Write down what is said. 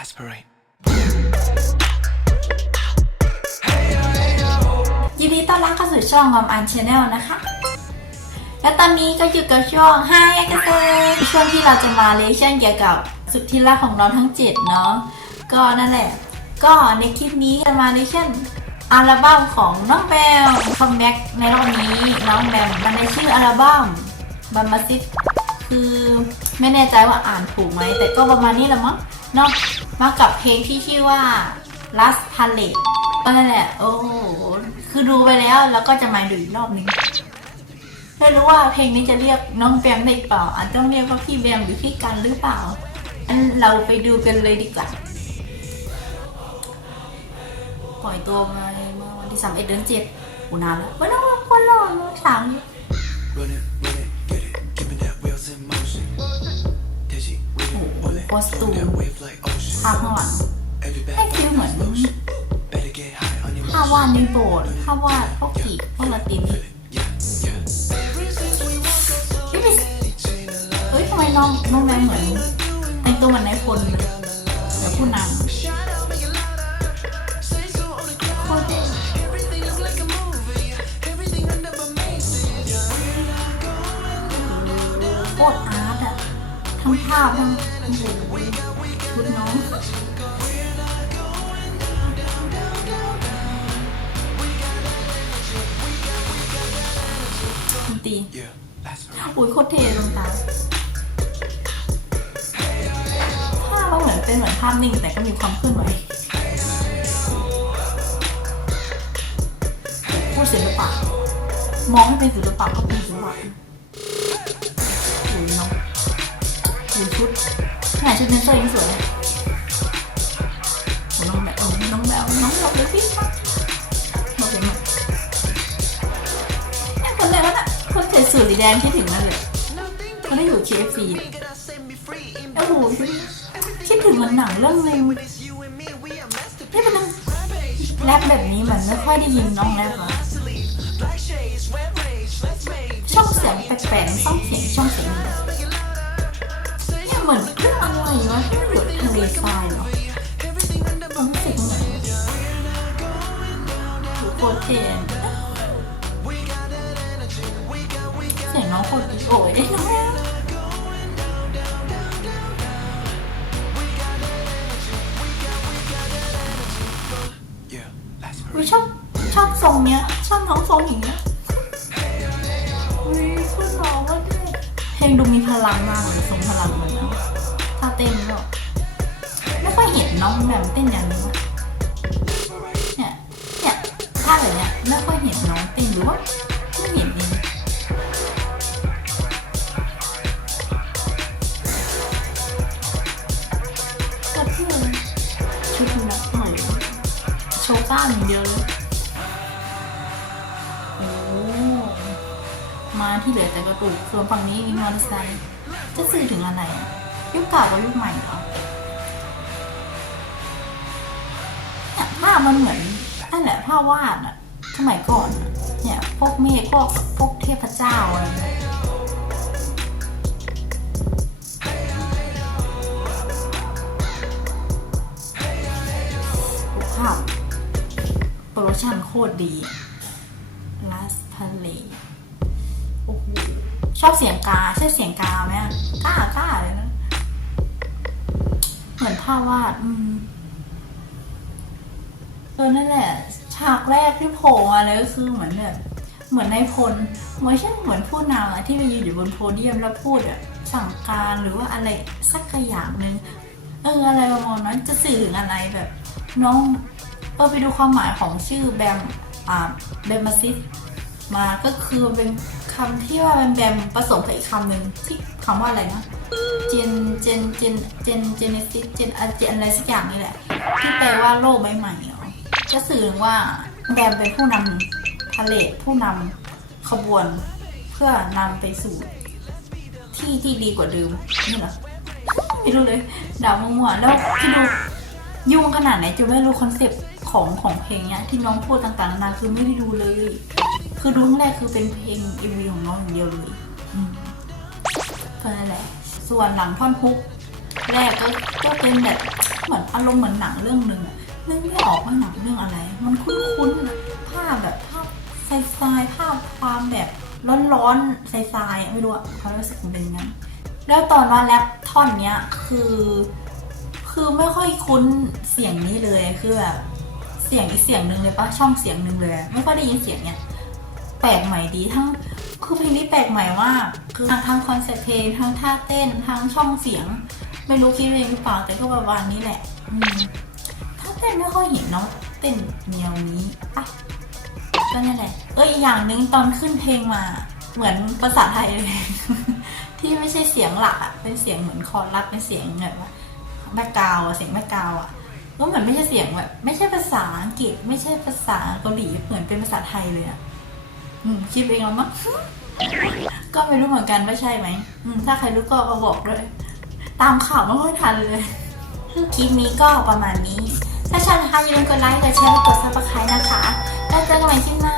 aspirate. ยินดีต้อนรับเข้าสู่ช่องมอมอันชาแนลนะคะ และตอนนี้ก็อยู่กับช่วง5กันเลยช่วงที่เราจะมาเลชั่นเกี่ยวกับสุดที่รักของเราทั้ง 7 เนาะ ก็นั่นแหละ ก็ในคลิปนี้จะมาเลชั่นอัลบั้มของน้องแบมคัมแบ็กในรอบนี้น้องแบมมันในชื่ออัลบั้มบัมบัซิตคือไม่แน่ใจว่าอ่านถูกไหม แต่ก็ประมาณนี้แหละมั้ง เนาะมากับเพลงที่ชื่อว่า Last Palette ก็นั่นแหละ โอ้โห คือดูไปแล้วแล้วก็จะมาดูอีกรอบนึงไม่รู้ว่าเพลงนี้จะเรียกน้องแบมได้เปล่าอาจต้องเรียกว่าพี่แบมหรือพี่กันหรือเปล่า อันเราไปดูกันเลยดีกว่าปล่อยตัวมาเมื่อวันที่สามเอ็ดเดือนเจ็ดอูนานแล้วไม่ต้องมาคนหรอกน้องช้าง Run it, it, will it, Costume. that wave like ocean. ภาพข้างหลัง Every ให้ bad ฟิล thing เหมือน is motion. Better get high on your ภาพ motion. วาดในโบสถ์ภาพวาดพวกกีบพวกละติน Feel it, yeah, yeah. เฮ้ยเฮ้ยทำไมน้องน้องแบมเหมือนแต่งตัวเหมือนนายพลเลยเดี๋ยวผู้นำโคตรเจ๋งโคตรอาร์ตอะทั้งภาพทั้ง โอ้โหชุดน้องดนตรี Yeah, aspirate. อุ้ยโคตรเท่ลงตาภาพมันเหมือนเป็นเหมือนภาพนิ่งแต่ก็มีความเคลื่อนไหวพูดศิลปะมองให้เป็นศิลปะก็เป็นศิลปะ แหมชุดเนเซอร์ยังสวยน้องแบบน้องแบบน้องแบบเลยพี่บอกเลยหมดเนี่ยคนแรกน่ะคนใส่สูทสีแดงคิดถึงนั่นเลยคนที่อยู่ KFC โอ้โหคิดถึงมันหนังเรื่องหนึงที่มันแรปแบบนี้เหมือนไม่ค่อยได้ยินน้องแรปอะช่องเสียงแปลกๆช่องเสียงช่องเสียง เนี่ยเหมือนเครื่องอะไรวะที่มันอยู่ทะเลทรายเหรอความรู้สึกเหมือนอยู่โคตรเท่เสียงน้องโคตรดีโอ้ยน้องแรป Yeah, อุ๊ย aspirate. ชอบชอบทรงเนี้ยชอบน้องทรงอย่างเงี้ย เพลงดูมีพลังมากเลยทรงพลังเลยนะถ้าเต้นก็ไม่ค่อยเห็นน้องแบบเต้นอย่างนี้วะเนี่ยเนี่ยถ้าแบบเนี้ยไม่ค่อยเห็นน้องเต้นหรือว่าไม่เห็นเองก็เพื่อชุดนักหน่อยโชว์กล้ามอย่งเยวเมาที่เหลือแต่กระดูกส่วนฝั่งนี้มีมอเตอร์ไซค์จะสื่อถึงอะไรอะยุคเก่ากับยุคใหม่เหรอเนี่ยภาพมันเหมือนนั่นแหละภาพวาดอะสมัยก่อนเนี่ยพวกเมฆพวกพวกเทพเจ้าอะไรเนี่ยภาพโปรดักชั่นโคตรดี ลาสทะเล โอ้โหชอบเสียงกาใช่เสียงกาไหมกล้ากล้าเลยนะเหมือนภาพวาดอืมเออนั่นแหละ ฉากแรกที่โผล่มาเลยก็คือเหมือนแบบเหมือนในพลไม่ใช่นเหมือนผู้นำอะที่ไปยืนอยู่บนโพเดียมแล้วพูดอะสั่งการหรือว่าอะไรสักอย่างหนึ่งเอออะไรประมาณนั้นจะสื่อถึงอะไรแบบ น้องเออไปดูความหมายของชื่อแบมอ่าแบมมาซิสมาก็คือเป็น คำที่ว่าแบมแบมผสมกับอีกคำหนึ่งที่คำว่าอะไรนะเจนเจนเจนเจนเจเนซิสเจนอะเจนอะไรสักอย่างนี่แหละ ที่แปลว่าโลกใบใหม่เหรอจะสื่อถึงว่าแบมเป็นผู้นำทะเลผู้นำขบวน เพื่อนำไปสู่ ที่ที่ดีกว่าเดิมนี่เหรอไม่รู้เลยเดามั่วๆแล้วที่ดูยุ่งขนาดไหนจะไม่รู้คอนเซปต์ของของเพลงเนี้ยที่น้องพูดต่างๆนานาคือไม่ได้ดูเลย คือดูครั้งแรกคือเป็นเพลงเอ็มวีของน้องอย่างเดียวเลยอืมก็นั่นแหละ ส่วนหลังท่อนฮุกแรกก็ก็เป็นแบบเหมือนอารมณ์เหมือนหนังเรื่องหนึ่งอะนึกไม่ออกว่าหนังเรื่องอะไร มันคุ้นๆนะภาพแบบภาพทรายภาพความแบบร้อนๆทรายๆไม่รู้อะเขารู้สึกมันเป็นย่างนั้นแล้วตอนว่าแรปท่อนเนี้ยคือ คือไม่ค่อยคุ้นเสียงนี้เลยคือแบบเสียงอีกเสียงหนึ่งเลยปะช่องเสียงหนึ่งเลย ไม่ค่อยได้ยินเสียงเนี้ย แปลกใหม่ดีทั้งคือเพลงนี้แปลกใหม่มากคือทั้งคอนเซ็ปต์เพลงทั้งท่าเต้นทั้งช่องเสียง ไม่รู้คิดเองหรือเปล่าแต่ก็ประมาณนี้แหละอืมถ้าเต้นไม่ค่อยเห็นน้องเต้นแนวนี้ปะก็นั่นแหละ เอออีกอย่างหนึ่งตอนขึ้นเพลงมา เหมือนภาษาไทยเลยที่ไม่ใช่เสียงหลักอะเป็นเสียงเหมือนคอรัสเป็นเสียงแบบว่าแม่กาวอะเสียงแม่กาวอะก็เหมือนไม่ใช่เสียงแบบไม่ใช่ภาษาอังกฤษ ไม่ใช่ภาษาเกาหลีเหมือนเป็นภาษาไทยเลยอะ คิดเองเอามั้งก็ไม่รู้เหมือนกันว่าใช่ไหมอืมถ้าใครรู้ก็มาบอกด้วย ตามข่าวไม่ค่อยทันเลย คลิปนี้ก็ประมาณนี้ ถ้าชอบนะคะอย่าลืมกดไลค์ กดแชร์ กดซับสไครต์นะคะ แล้วเจอกันใหม่คลิปหน้า